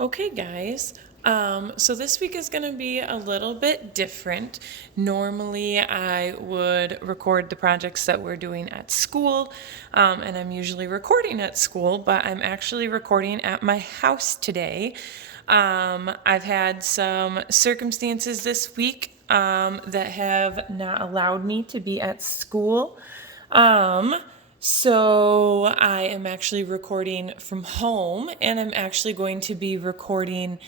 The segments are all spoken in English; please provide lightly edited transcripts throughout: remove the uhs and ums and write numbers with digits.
Okay, guys. So this week is going to be a little bit different. Normally, I would record the projects that we're doing at school, and I'm usually recording at school, but I'm actually recording at my house today. I've had some circumstances this week that have not allowed me to be at school. So I am actually recording from home, and I'm actually going to be recording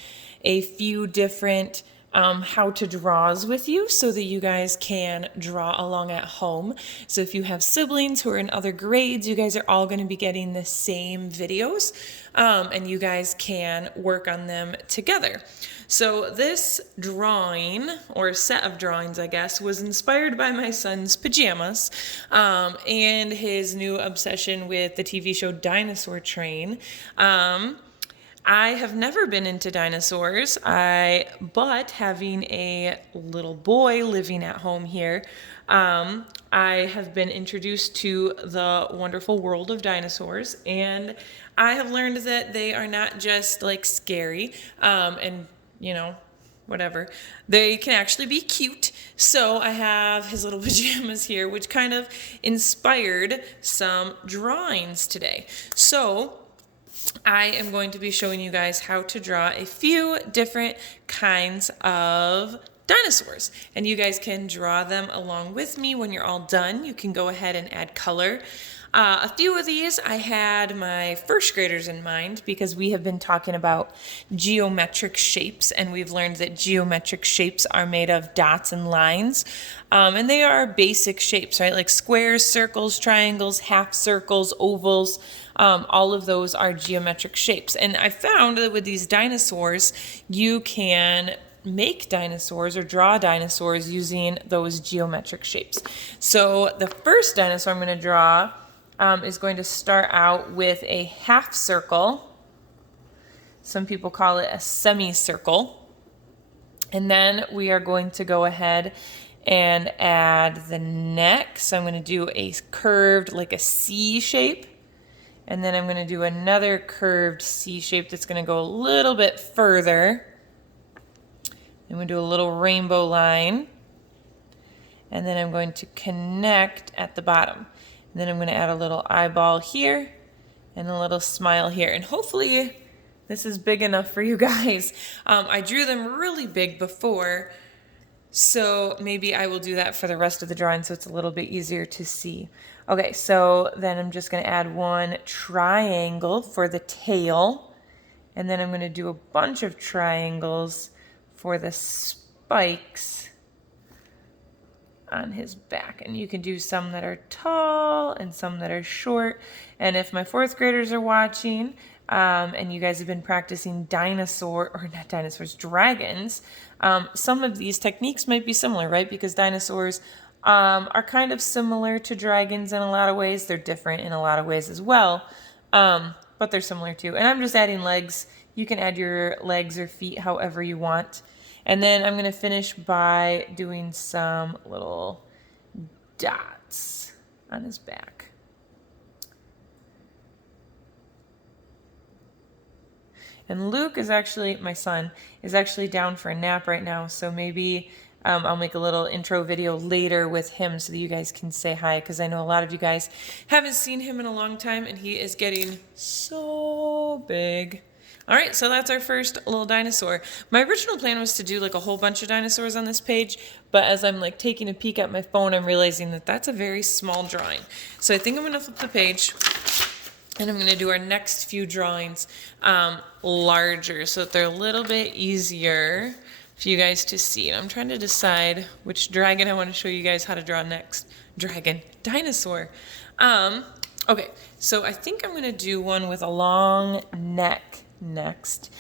a few different how to draws with you so that you guys can draw along at home. So if you have siblings who are in other grades, you guys are all going to be getting the same videos, and you guys can work on them together. So this drawing, or set of drawings, I guess, was inspired by my son's pajamas and his new obsession with the TV show Dinosaur Train. I have never been into dinosaurs, but having a little boy living at home here, I have been introduced to the wonderful world of dinosaurs, and I have learned that they are not just like scary and whatever. They can actually be cute. So I have his little pajamas here, which kind of inspired some drawings today. So I am going to be showing you guys how to draw a few different kinds of dinosaurs. And you guys can draw them along with me. When you're all done, you can go ahead and add color. A few of these I had my first graders in mind because we have been talking about geometric shapes, and we've learned that geometric shapes are made of dots and lines. And they are basic shapes, right? Like squares, circles, triangles, half circles, ovals. All of those are geometric shapes. And I found that with these dinosaurs, you can make dinosaurs or draw dinosaurs using those geometric shapes. So the first dinosaur I'm going to draw is going to start out with a half circle. Some people call it a semicircle. And then we are going to go ahead and add the neck. So I'm going to do a curved, like a C shape. And then I'm going to do another curved C shape that's going to go a little bit further. I'm going to do a little rainbow line. And then I'm going to connect at the bottom. And then I'm going to add a little eyeball here and a little smile here. And hopefully this is big enough for you guys. I drew them really big before, so maybe I will do that for the rest of the drawing so it's a little bit easier to see. Okay, so then I'm just going to add one triangle for the tail. And then I'm going to do a bunch of triangles for the spikes on his back. And you can do some that are tall and some that are short. And if my fourth graders are watching, and you guys have been practicing dragons, some of these techniques might be similar, right? Because dinosaurs are kind of similar to dragons in a lot of ways. They're different in a lot of ways as well, but they're similar too. And I'm just adding legs. You can add your legs or feet however you want. And then I'm going to finish by doing some little dots on his back. And Luke is actually, my son, is actually down for a nap right now. So maybe I'll make a little intro video later with him so that you guys can say hi, because I know a lot of you guys haven't seen him in a long time, and he is getting so big. All right, so that's our first little dinosaur. My original plan was to do like a whole bunch of dinosaurs on this page, but as I'm like taking a peek at my phone, I'm realizing that that's a very small drawing. So I think I'm gonna flip the page, and I'm gonna do our next few drawings larger so that they're a little bit easier for you guys to see. And I'm trying to decide which dragon I wanna show you guys how to draw next. Dinosaur. Okay, so I think I'm gonna do one with a long neck next.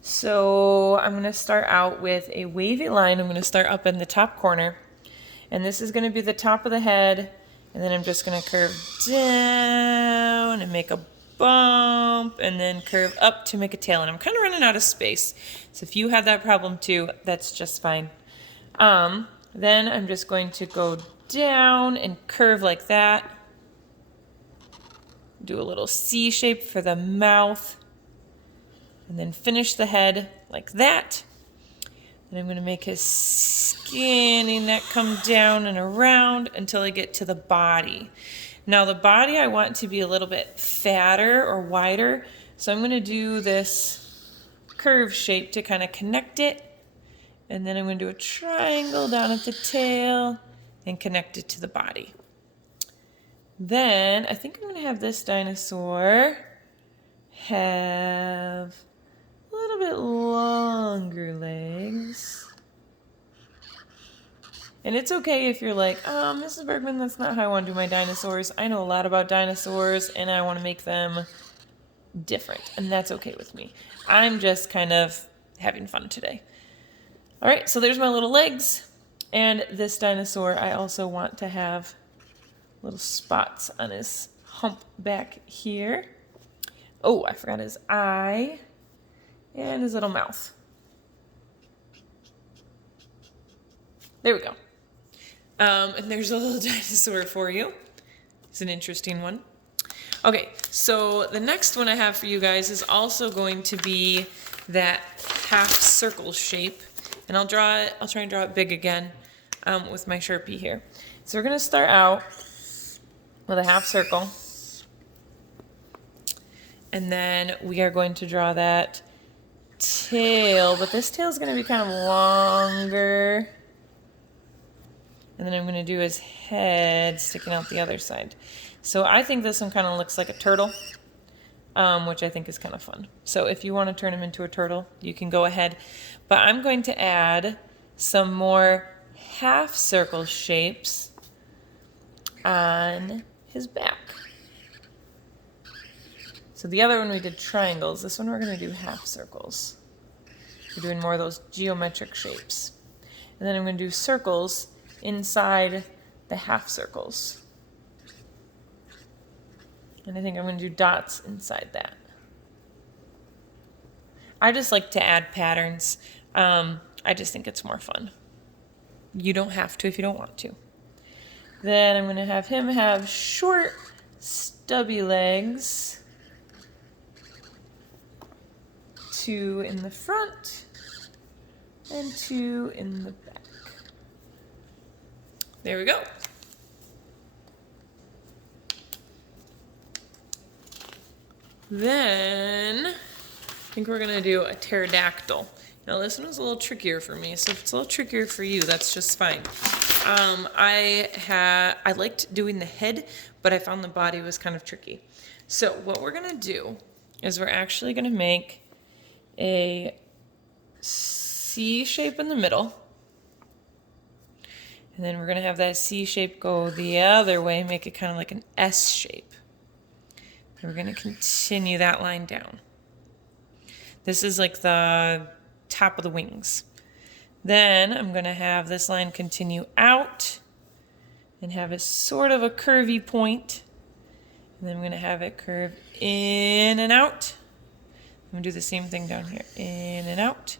So I'm going to start out with a wavy line. I'm going to start up in the top corner, and this is going to be the top of the head, and then I'm just going to curve down and make a bump, and then curve up to make a tail. And I'm kind of running out of space, so if you have that problem too, that's just fine. Then I'm just going to go down and curve like that, do a little C shape for the mouth, And then finish the head like that. And I'm going to make his skinny neck come down and around until I get to the body. Now the body I want to be a little bit fatter or wider, so I'm going to do this curve shape to kind of connect it. And then I'm going to do a triangle down at the tail and connect it to the body. Then I think I'm going to have this dinosaur have a little bit longer legs. And it's okay if you're like, oh, Mrs. Bergman, that's not how I want to do my dinosaurs. I know a lot about dinosaurs and I want to make them different. And that's okay with me. I'm just kind of having fun today. All right, so there's my little legs. And this dinosaur, I also want to have little spots on his hump back here. Oh, I forgot his eye and his little mouth. There we go. And there's a little dinosaur for you. It's an interesting one. Okay, so the next one I have for you guys is also going to be that half circle shape. And I'll try and draw it big again with my Sharpie here. So we're going to start out with a half circle. And then we are going to draw that tail, but this tail is going to be kind of longer. And then I'm going to do his head sticking out the other side. So I think this one kind of looks like a turtle, which I think is kind of fun. So if you want to turn him into a turtle, you can go ahead. But I'm going to add some more half circle shapes on his back. So the other one we did triangles. This one we're going to do half circles. We're doing more of those geometric shapes. And then I'm going to do circles inside the half circles. And I think I'm going to do dots inside that. I just like to add patterns. I just think it's more fun. You don't have to if you don't want to. Then I'm going to have him have short, stubby legs. 2 in the front and 2 in the back. There we go. Then I think we're gonna do a pterodactyl. Now this one was a little trickier for me, so if it's a little trickier for you, that's just fine. I liked doing the head, but I found the body was kind of tricky. So what we're gonna do is we're actually gonna make a C shape in the middle. And then we're going to have that C shape go the other way, make it kind of like an S shape. And we're going to continue that line down. This is like the top of the wings. Then I'm going to have this line continue out and have a sort of a curvy point. And then I'm going to have it curve in and out. I'm going to do the same thing down here, in and out.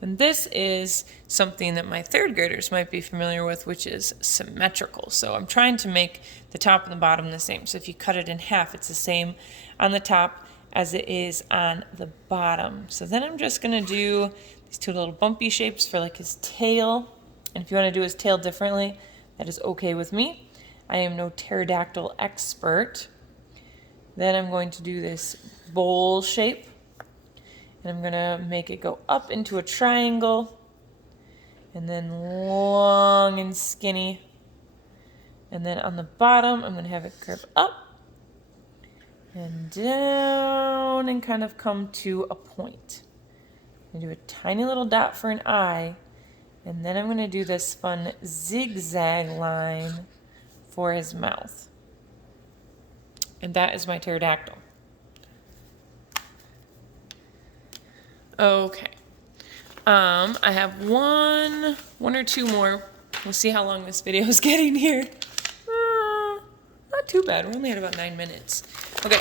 And this is something that my third graders might be familiar with, which is symmetrical. So I'm trying to make the top and the bottom the same. So if you cut it in half, it's the same on the top as it is on the bottom. So then I'm just going to do these 2 little bumpy shapes for like his tail. And if you want to do his tail differently, that is okay with me. I am no pterodactyl expert. Then I'm going to do this bowl shape. And I'm going to make it go up into a triangle. And then long and skinny. And then on the bottom, I'm going to have it curve up. And down and kind of come to a point. I'm going to do a tiny little dot for an eye. And then I'm going to do this fun zigzag line for his mouth. And that is my pterodactyl. Okay. I have one or two more. We'll see how long this video is getting here. Not too bad. We're only at about 9 minutes. Okay.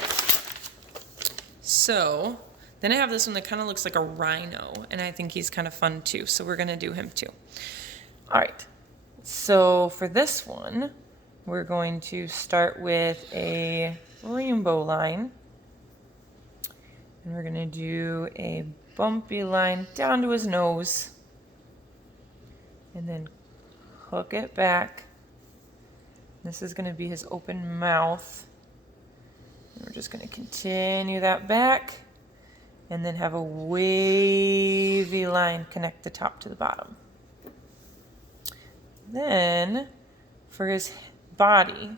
So then I have this one that kind of looks like a rhino, and I think he's kind of fun too. So we're going to do him too. All right. So for this one, we're going to start with a rainbow line. And we're gonna do a bumpy line down to his nose. And then hook it back. This is gonna be his open mouth. And we're just gonna continue that back and then have a wavy line connect the top to the bottom. Then for his body,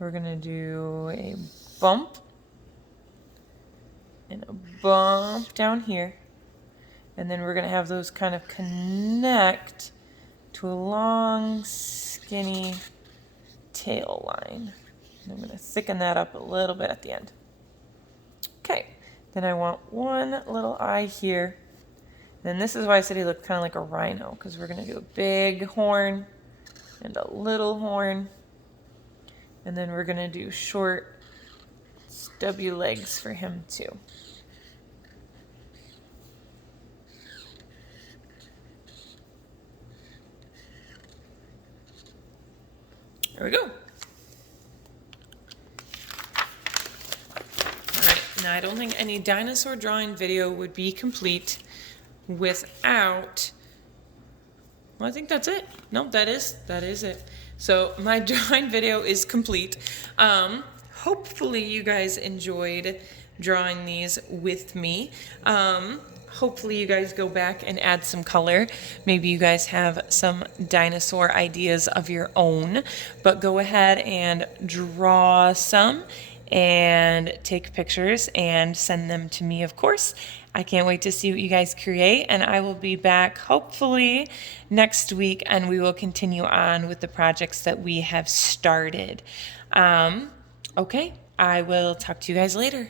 we're gonna do a bump and a bump down here. And then we're gonna have those kind of connect to a long, skinny tail line. And I'm gonna thicken that up a little bit at the end. Okay, then I want one little eye here. And this is why I said he looked kind of like a rhino, because we're gonna do a big horn and a little horn. And then we're gonna do short, stubby legs for him too. There we go. All right, now I don't think any dinosaur drawing video would be complete without, well, I think that's it. No, that is it. So my drawing video is complete. Hopefully you guys enjoyed drawing these with me. Hopefully you guys go back and add some color. Maybe you guys have some dinosaur ideas of your own, but go ahead and draw some and take pictures and send them to me, of course. I can't wait to see what you guys create, and I will be back hopefully next week, and we will continue on with the projects that we have started. Okay, I will talk to you guys later.